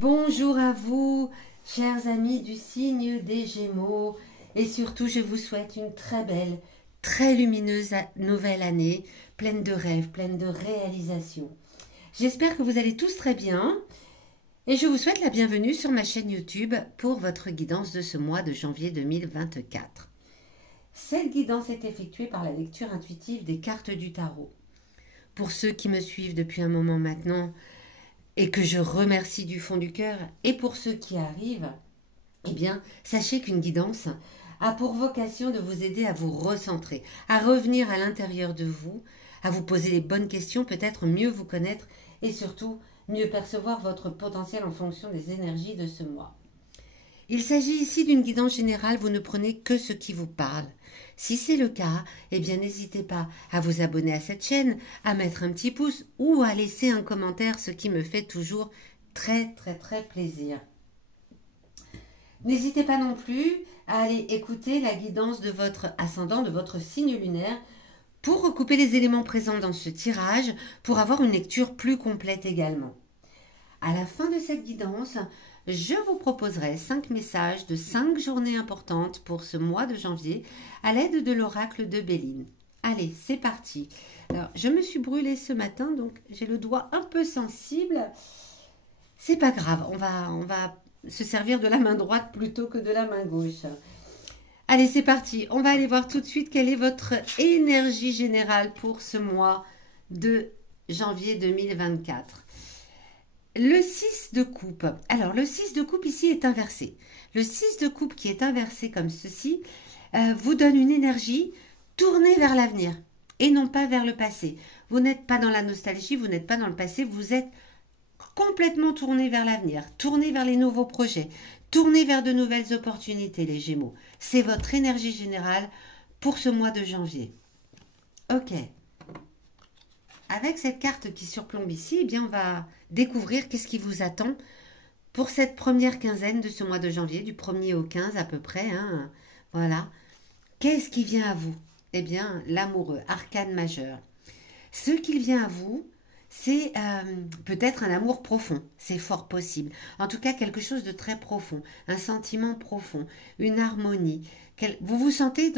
Bonjour à vous, chers amis du signe des Gémeaux, et surtout je vous souhaite une très belle, très lumineuse nouvelle année, pleine de rêves, pleine de réalisations. J'espère que vous allez tous très bien, et je vous souhaite la bienvenue sur ma chaîne YouTube pour votre guidance de ce mois de janvier 2024. Cette guidance est effectuée par la lecture intuitive des cartes du tarot. Pour ceux qui me suivent depuis un moment maintenant, et que je remercie du fond du cœur, et pour ceux qui arrivent, eh bien, sachez qu'une guidance a pour vocation de vous aider à vous recentrer, à revenir à l'intérieur de vous, à vous poser les bonnes questions, peut-être mieux vous connaître et surtout mieux percevoir votre potentiel en fonction des énergies de ce mois. Il s'agit ici d'une guidance générale, vous ne prenez que ce qui vous parle. Si c'est le cas, eh bien n'hésitez pas à vous abonner à cette chaîne, à mettre un petit pouce ou à laisser un commentaire, ce qui me fait toujours très plaisir. N'hésitez pas non plus à aller écouter la guidance de votre ascendant, de votre signe lunaire, pour recouper les éléments présents dans ce tirage, pour avoir une lecture plus complète également. À la fin de cette guidance, je vous proposerai 5 messages de 5 journées importantes pour ce mois de janvier à l'aide de l'oracle de Béline. Allez, c'est parti. Alors, je me suis brûlée ce matin, donc j'ai le doigt un peu sensible. C'est pas grave, on va se servir de la main droite plutôt que de la main gauche. Allez, c'est parti. On va aller voir tout de suite quelle est votre énergie générale pour ce mois de janvier 2024. Le 6 de coupe. Alors, le 6 de coupe ici est inversé. Le 6 de coupe qui est inversé comme ceci vous donne une énergie tournée vers l'avenir et non pas vers le passé. Vous n'êtes pas dans la nostalgie, vous n'êtes pas dans le passé, vous êtes complètement tourné vers l'avenir, tourné vers les nouveaux projets, tourné vers de nouvelles opportunités, les Gémeaux. C'est votre énergie générale pour ce mois de janvier. Ok. Avec cette carte qui surplombe ici, eh bien on va découvrir qu'est-ce qui vous attend pour cette première quinzaine de ce mois de janvier, du 1er au 15 à peu près. Hein. Voilà. Qu'est-ce qui vient à vous? Eh bien, l'amoureux, arcane majeur. Ce qui vient à vous, c'est peut-être un amour profond, c'est fort possible. En tout cas, quelque chose de très profond, un sentiment profond, une harmonie. Vous vous sentez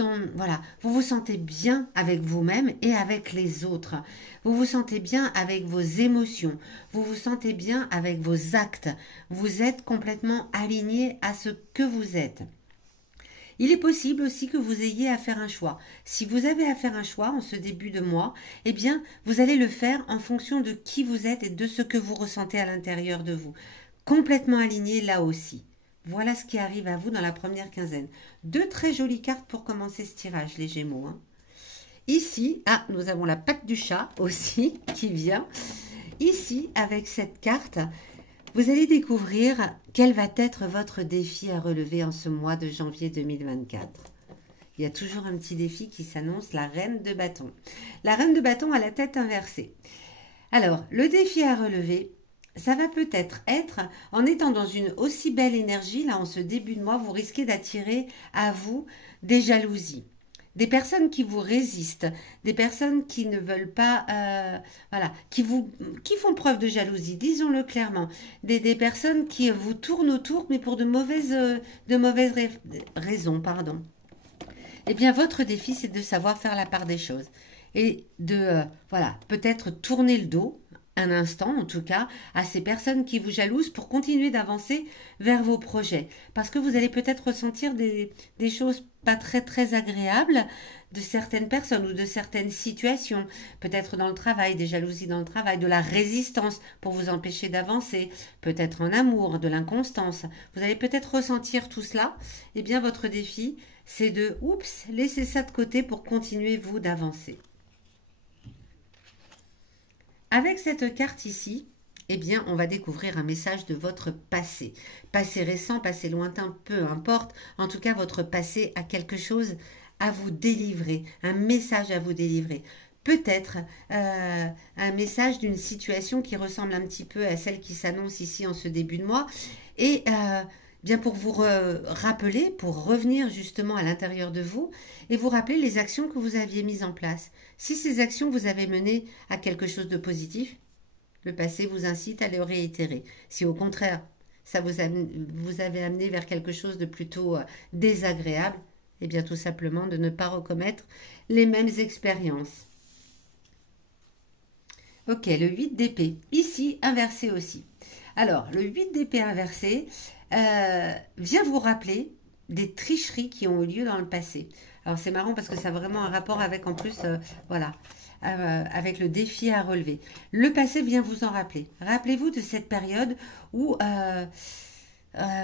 vous vous sentez bien avec vous-même et avec les autres. Vous vous sentez bien avec vos émotions. Vous vous sentez bien avec vos actes. Vous êtes complètement aligné à ce que vous êtes. Il est possible aussi que vous ayez à faire un choix. Si vous avez à faire un choix en ce début de mois, eh bien, vous allez le faire en fonction de qui vous êtes et de ce que vous ressentez à l'intérieur de vous. Complètement aligné là aussi. Voilà ce qui arrive à vous dans la première quinzaine. Deux très jolies cartes pour commencer ce tirage, les Gémeaux. Hein. Ici, nous avons la patte du chat aussi qui vient. Ici, avec cette carte, vous allez découvrir quel va être votre défi à relever en ce mois de janvier 2024. Il y a toujours un petit défi qui s'annonce, la reine de bâton. La reine de bâton a la tête inversée. Alors, le défi à relever, ça va peut-être être, en étant dans une aussi belle énergie, là en ce début de mois, vous risquez d'attirer à vous des jalousies. Des personnes qui vous résistent, des personnes qui ne veulent pas, qui font preuve de jalousie, disons-le clairement. Des personnes qui vous tournent autour, mais pour de mauvaises raisons, pardon. Eh bien, votre défi, c'est de savoir faire la part des choses. Et de, peut-être tourner le dos, un instant en tout cas, à ces personnes qui vous jalousent pour continuer d'avancer vers vos projets. Parce que vous allez peut-être ressentir des choses pas très agréables de certaines personnes ou de certaines situations. Peut-être dans le travail, des jalousies dans le travail, de la résistance pour vous empêcher d'avancer. Peut-être en amour, de l'inconstance. Vous allez peut-être ressentir tout cela. Eh bien, votre défi, c'est de, laisser ça de côté pour continuer, vous, d'avancer. Avec cette carte ici, eh bien, on va découvrir un message de votre passé. Passé récent, passé lointain, peu importe. En tout cas, votre passé a quelque chose à vous délivrer, un message à vous délivrer. Peut-être un message d'une situation qui ressemble un petit peu à celle qui s'annonce ici en ce début de mois. Et bien pour vous rappeler, pour revenir justement à l'intérieur de vous et vous rappeler les actions que vous aviez mises en place. Si ces actions vous avaient mené à quelque chose de positif, le passé vous incite à le réitérer. Si au contraire, ça vous avez amené vers quelque chose de plutôt désagréable, et bien tout simplement de ne pas recommettre les mêmes expériences. Ok, le 8 d'épée, ici inversé aussi. Alors, le 8 d'épée inversé vient vous rappeler des tricheries qui ont eu lieu dans le passé. Alors, c'est marrant parce que ça a vraiment un rapport avec, en plus, voilà, avec le défi à relever. Le passé vient vous en rappeler. Rappelez-vous de cette période où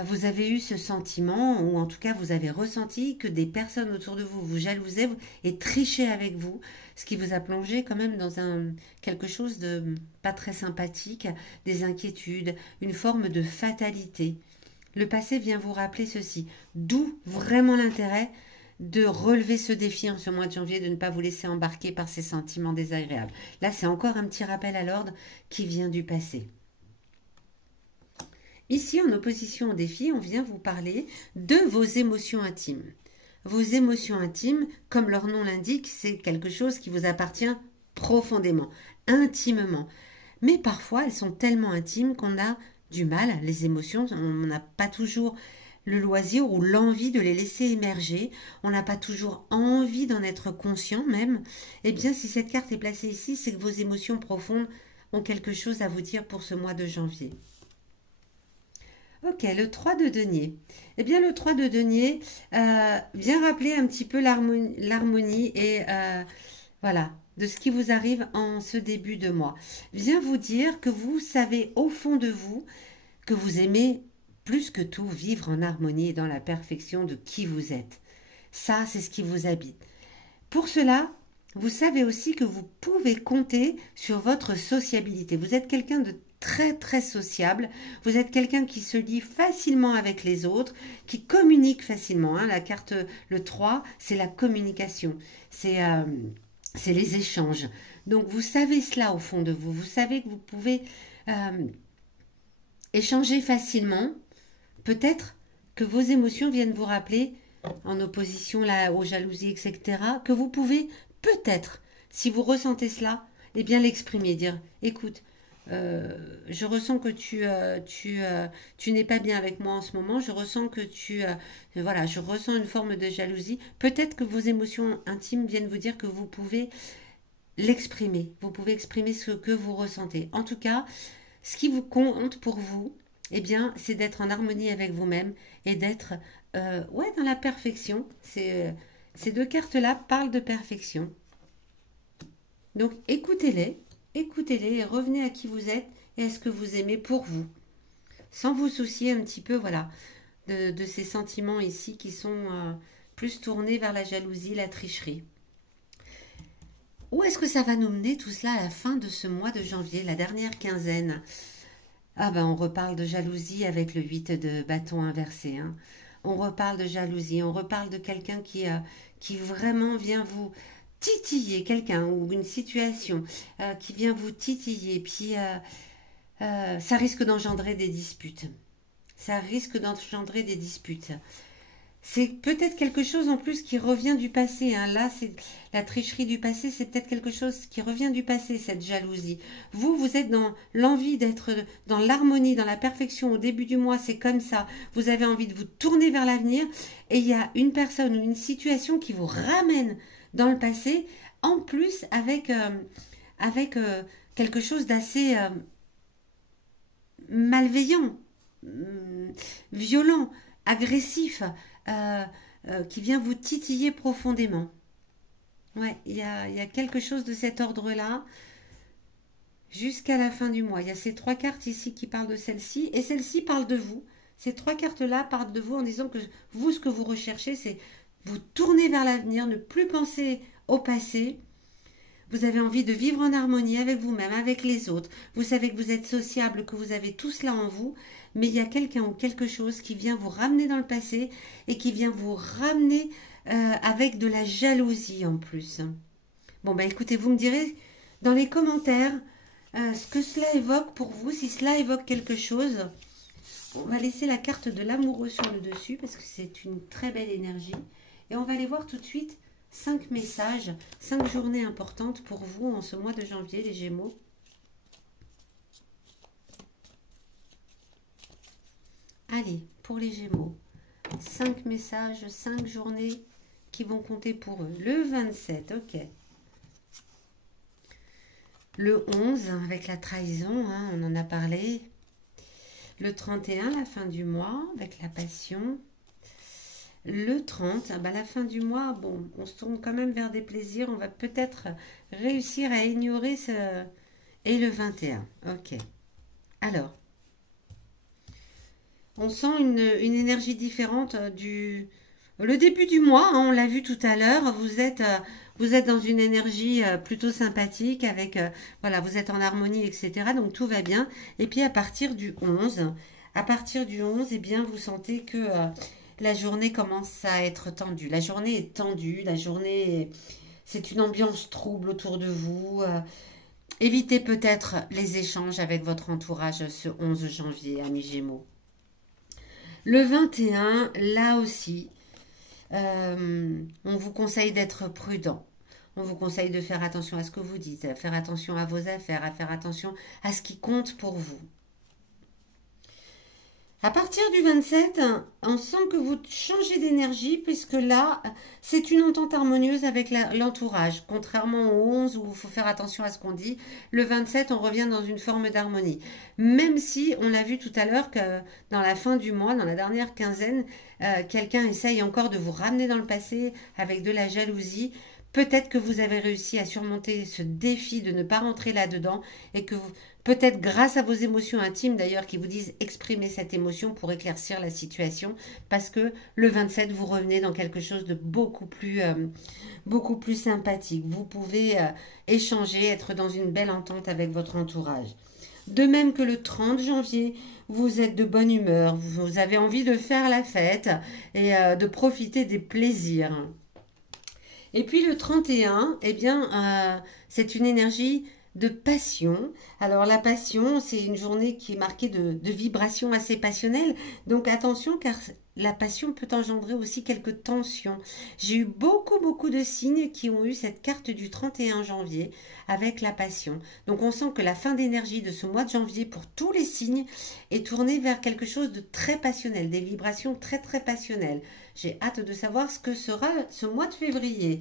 vous avez eu ce sentiment, ou en tout cas vous avez ressenti que des personnes autour de vous vous jalousaient et trichaient avec vous, ce qui vous a plongé quand même dans quelque chose de pas très sympathique, des inquiétudes, une forme de fatalité. Le passé vient vous rappeler ceci, d'où vraiment l'intérêt de relever ce défi en ce mois de janvier, de ne pas vous laisser embarquer par ces sentiments désagréables. Là, c'est encore un petit rappel à l'ordre qui vient du passé. Ici, en opposition au défi, on vient vous parler de vos émotions intimes. Vos émotions intimes, comme leur nom l'indique, c'est quelque chose qui vous appartient profondément, intimement. Mais parfois, elles sont tellement intimes qu'on a du mal, les émotions, on n'a pas toujours le loisir ou l'envie de les laisser émerger, on n'a pas toujours envie d'en être conscient même. Eh bien, si cette carte est placée ici, c'est que vos émotions profondes ont quelque chose à vous dire pour ce mois de janvier. Ok, le 3 de denier. Eh bien, le 3 de denier vient rappeler un petit peu l'harmonie et voilà, de ce qui vous arrive en ce début de mois. Vient vous dire que vous savez au fond de vous que vous aimez plus que tout vivre en harmonie et dans la perfection de qui vous êtes. Ça, c'est ce qui vous habite. Pour cela, vous savez aussi que vous pouvez compter sur votre sociabilité. Vous êtes quelqu'un de très très sociable, vous êtes quelqu'un qui se lie facilement avec les autres, qui communique facilement. La carte, le 3, c'est la communication, c'est les échanges. Donc vous savez cela au fond de vous, vous savez que vous pouvez échanger facilement. Peut-être que vos émotions viennent vous rappeler, en opposition là, aux jalousies, etc., que vous pouvez peut-être, si vous ressentez cela, eh bien l'exprimer, dire, écoute, je ressens que tu n'es pas bien avec moi en ce moment, je ressens que voilà, je ressens une forme de jalousie. Peut-être que vos émotions intimes viennent vous dire que vous pouvez l'exprimer, vous pouvez exprimer ce que vous ressentez. En tout cas, ce qui vous compte pour vous, eh bien, c'est d'être en harmonie avec vous-même et d'être ouais, dans la perfection. Ces deux cartes-là parlent de perfection. Donc, écoutez-les et revenez à qui vous êtes et à ce que vous aimez pour vous. Sans vous soucier un petit peu, voilà, de ces sentiments ici qui sont plus tournés vers la jalousie, la tricherie. Où est-ce que ça va nous mener tout cela à la fin de ce mois de janvier, la dernière quinzaine? Ah ben on reparle de jalousie avec le 8 de bâton inversé. Hein. On reparle de jalousie, on reparle de quelqu'un qui vraiment vient vous titiller, quelqu'un ou une situation qui vient vous titiller. Puis ça risque d'engendrer des disputes. Ça risque d'engendrer des disputes. C'est peut-être quelque chose en plus qui revient du passé. Hein. Là, c'est la tricherie du passé, c'est peut-être quelque chose qui revient du passé, cette jalousie. Vous êtes dans l'envie d'être dans l'harmonie, dans la perfection. Au début du mois, c'est comme ça. Vous avez envie de vous tourner vers l'avenir et il y a une personne ou une situation qui vous ramène dans le passé, en plus avec quelque chose d'assez malveillant, violent, agressif. Qui vient vous titiller profondément. Ouais, il y a quelque chose de cet ordre-là jusqu'à la fin du mois. Il y a ces trois cartes ici qui parlent de celle-ci et celle-ci parle de vous. Ces trois cartes-là parlent de vous en disant que vous, ce que vous recherchez, c'est vous tourner vers l'avenir, ne plus penser au passé. Vous avez envie de vivre en harmonie avec vous-même, avec les autres. Vous savez que vous êtes sociable, que vous avez tout cela en vous, mais il y a quelqu'un ou quelque chose qui vient vous ramener dans le passé et qui vient vous ramener avec de la jalousie en plus. Bon, ben écoutez, vous me direz dans les commentaires ce que cela évoque pour vous, si cela évoque quelque chose. On va laisser la carte de l'amoureux sur le dessus parce que c'est une très belle énergie. Et on va aller voir tout de suite 5 messages, 5 journées importantes pour vous en ce mois de janvier, les Gémeaux. Allez, pour les Gémeaux, 5 messages, 5 journées qui vont compter pour eux. Le 27, ok. Le 11, avec la trahison, hein, on en a parlé. Le 31, la fin du mois, avec la passion. Le 30, bah la fin du mois, bon, on se tourne quand même vers des plaisirs. On va peut-être réussir à ignorer ce... Et le 21, ok. Alors, on sent une énergie différente du... Le début du mois, hein, on l'a vu tout à l'heure, vous êtes dans une énergie plutôt sympathique, avec, voilà, vous êtes en harmonie, etc. Donc tout va bien. Et puis à partir du 11, eh bien, vous sentez que la journée commence à être tendue. La journée est tendue, c'est une ambiance trouble autour de vous. Évitez peut-être les échanges avec votre entourage ce 11 janvier, amis Gémeaux. Le 21, là aussi, on vous conseille d'être prudent. On vous conseille de faire attention à ce que vous dites, à faire attention à vos affaires, à faire attention à ce qui compte pour vous. À partir du 27, on sent que vous changez d'énergie puisque là, c'est une entente harmonieuse avec l'entourage. Contrairement au 11 où il faut faire attention à ce qu'on dit, le 27, on revient dans une forme d'harmonie. Même si, on l'a vu tout à l'heure que dans la fin du mois, dans la dernière quinzaine, quelqu'un essaye encore de vous ramener dans le passé avec de la jalousie. Peut-être que vous avez réussi à surmonter ce défi de ne pas rentrer là-dedans et que vous, peut-être grâce à vos émotions intimes d'ailleurs qui vous disent exprimer cette émotion pour éclaircir la situation parce que le 27 vous revenez dans quelque chose de beaucoup plus sympathique. Vous pouvez échanger, être dans une belle entente avec votre entourage. De même que le 30 janvier, vous êtes de bonne humeur, vous avez envie de faire la fête et de profiter des plaisirs. Et puis le 31, eh bien, c'est une énergie de passion. Alors la passion, c'est une journée qui est marquée de vibrations assez passionnelles. Donc attention, car la passion peut engendrer aussi quelques tensions. J'ai eu beaucoup de signes qui ont eu cette carte du 31 janvier avec la passion. Donc on sent que la fin d'énergie de ce mois de janvier pour tous les signes est tournée vers quelque chose de très passionnel, des vibrations très passionnelles. J'ai hâte de savoir ce que sera ce mois de février.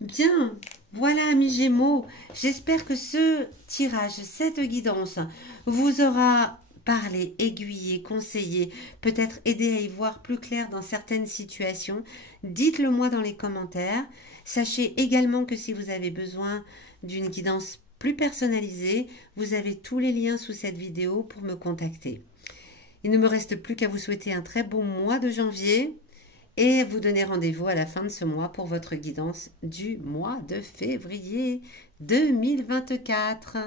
Bien, voilà amis Gémeaux, j'espère que ce tirage, cette guidance vous aura parlé, aiguillé, conseillé, peut-être aidé à y voir plus clair dans certaines situations. Dites-le moi dans les commentaires. Sachez également que si vous avez besoin d'une guidance plus personnalisée, vous avez tous les liens sous cette vidéo pour me contacter. Il ne me reste plus qu'à vous souhaiter un très bon mois de janvier et vous donner rendez-vous à la fin de ce mois pour votre guidance du mois de février 2024.